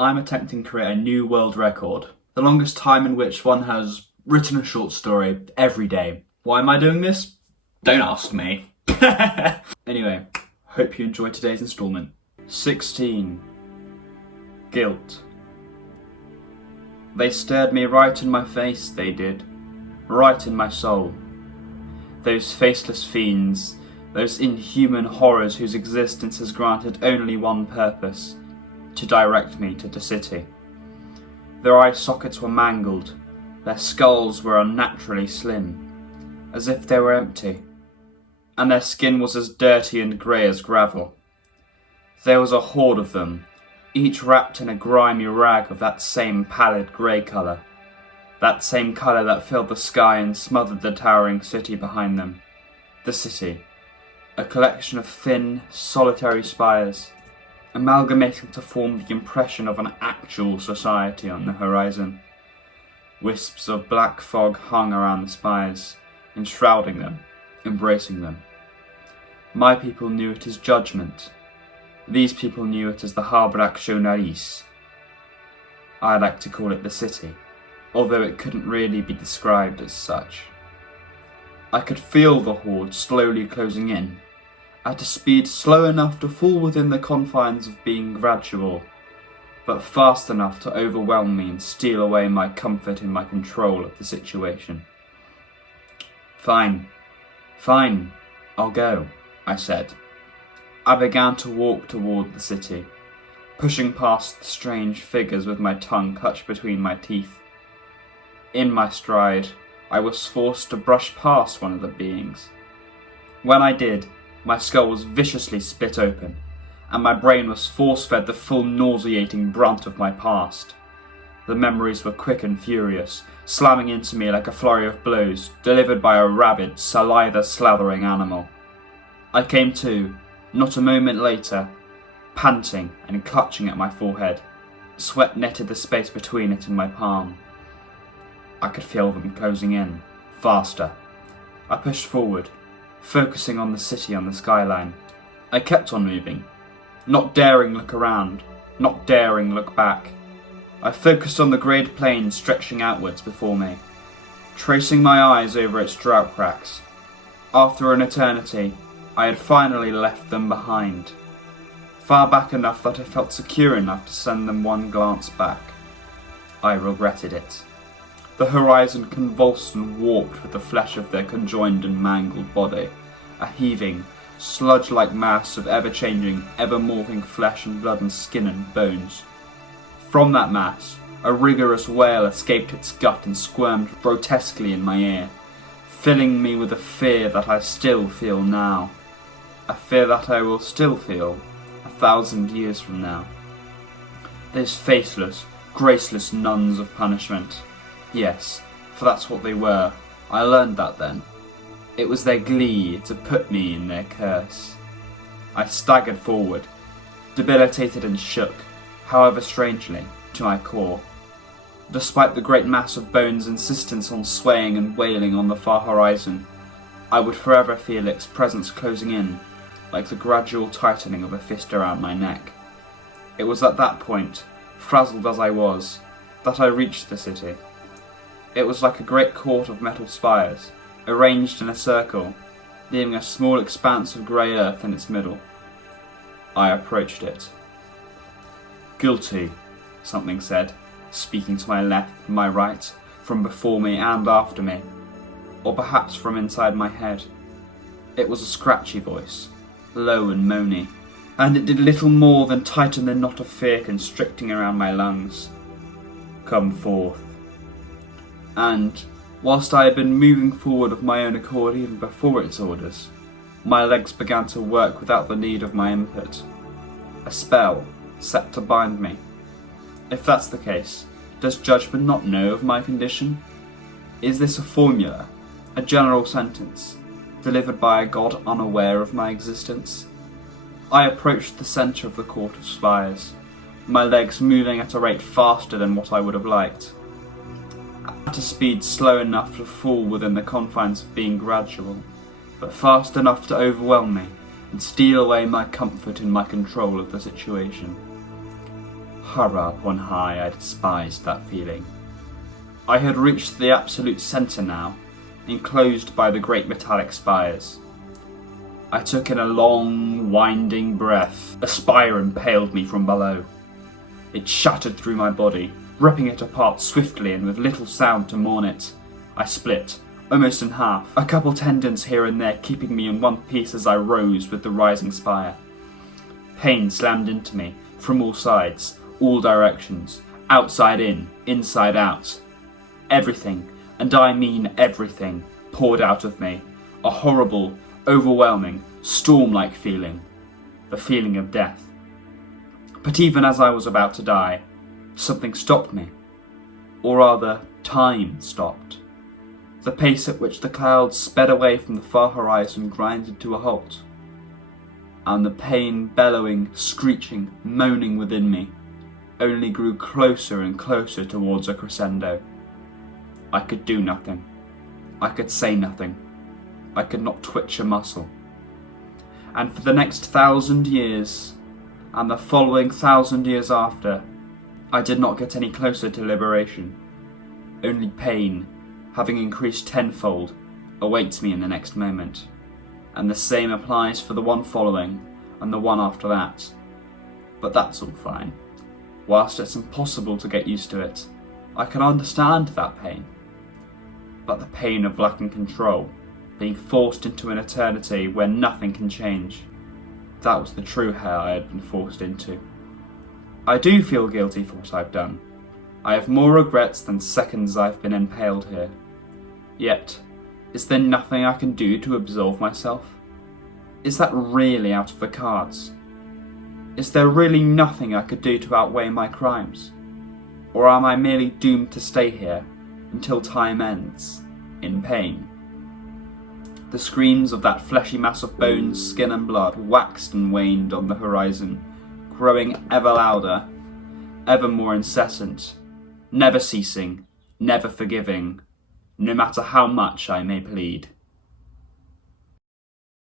I'm attempting to create a new world record. The longest time in which one has written a short story every day. Why am I doing this? Don't ask me. Anyway, hope you enjoyed today's instalment. 16. Guilt. They stared me right in my face, they did. Right in my soul. Those faceless fiends, those inhuman horrors whose existence has granted only one purpose, to direct me to the city. Their eye sockets were mangled, their skulls were unnaturally slim, as if they were empty, and their skin was as dirty and grey as gravel. There was a horde of them, each wrapped in a grimy rag of that same pallid grey colour, that same colour that filled the sky and smothered the towering city behind them. The city, a collection of thin, solitary spires, amalgamating to form the impression of an actual society on the horizon. Wisps of black fog hung around the spires, enshrouding them, embracing them. My people knew it as judgment. These people knew it as the Harbrak Shonaris. I like to call it the city, although it couldn't really be described as such. I could feel the horde slowly closing in, at a speed slow enough to fall within the confines of being gradual, but fast enough to overwhelm me and steal away my comfort in my control of the situation. Fine, I'll go, I said. I began to walk toward the city, pushing past the strange figures with my tongue clutched between my teeth. In my stride, I was forced to brush past one of the beings. When I did, my skull was viciously split open, and my brain was force-fed the full nauseating brunt of my past. The memories were quick and furious, slamming into me like a flurry of blows, delivered by a rabid, saliva-slathering animal. I came to, not a moment later, panting and clutching at my forehead. Sweat netted the space between it and my palm. I could feel them closing in, faster. I pushed forward, focusing on the city on the skyline. I kept on moving, not daring look around, not daring look back. I focused on the greyed plain stretching outwards before me, tracing my eyes over its drought cracks. After an eternity, I had finally left them behind, far back enough that I felt secure enough to send them one glance back. I regretted it. The horizon convulsed and warped with the flesh of their conjoined and mangled body, a heaving, sludge-like mass of ever-changing, ever-morphing flesh and blood and skin and bones. From that mass, a rigorous wail escaped its gut and squirmed grotesquely in my ear, filling me with a fear that I still feel now, a fear that I will still feel 1,000 years from now. Those faceless, graceless nuns of punishment. Yes, for that's what they were. I learned that then. It was their glee to put me in their curse. I staggered forward, debilitated and shook, however strangely, to my core. Despite the great mass of bones' insistence on swaying and wailing on the far horizon, I would forever feel its presence closing in, like the gradual tightening of a fist around my neck. It was at that point, frazzled as I was, that I reached the city. It was like a great court of metal spires, arranged in a circle, leaving a small expanse of grey earth in its middle. I approached it. Guilty, something said, speaking to my left and my right, from before me and after me, or perhaps from inside my head. It was a scratchy voice, low and moany, and it did little more than tighten the knot of fear constricting around my lungs. Come forth. And, whilst I had been moving forward of my own accord even before its orders, my legs began to work without the need of my input. A spell set to bind me. If that's the case, does judgment not know of my condition? Is this a formula, a general sentence, delivered by a god unaware of my existence? I approached the centre of the court of spires, my legs moving at a rate faster than what I would have liked. At a speed slow enough to fall within the confines of being gradual, but fast enough to overwhelm me and steal away my comfort in my control of the situation. Horror upon high, I despised that feeling. I had reached the absolute centre now, enclosed by the great metallic spires. I took in a long, winding breath. A spire impaled me from below. It shattered through my body, ripping it apart swiftly and with little sound to mourn it. I split, almost in half, a couple tendons here and there keeping me in one piece as I rose with the rising spire. Pain slammed into me, from all sides, all directions, outside in, inside out. Everything, and I mean everything, poured out of me. A horrible, overwhelming, storm-like feeling. The feeling of death. But even as I was about to die, something stopped me. Or rather, time stopped. The pace at which the clouds sped away from the far horizon grinded to a halt. And the pain bellowing, screeching, moaning within me only grew closer and closer towards a crescendo. I could do nothing. I could say nothing. I could not twitch a muscle. And for the next 1,000 years, and the following 1,000 years after, I did not get any closer to liberation. Only pain, having increased tenfold, awaits me in the next moment. And the same applies for the one following, and the one after that. But that's all fine. Whilst it's impossible to get used to it, I can understand that pain. But the pain of lacking control, being forced into an eternity where nothing can change, that was the true hell I had been forced into. I do feel guilty for what I've done. I have more regrets than seconds I've been impaled here. Yet, is there nothing I can do to absolve myself? Is that really out of the cards? Is there really nothing I could do to outweigh my crimes? Or am I merely doomed to stay here until time ends, in pain? The screams of that fleshy mass of bones, skin and blood waxed and waned on the horizon, growing ever louder, ever more incessant, never ceasing, never forgiving, no matter how much I may plead.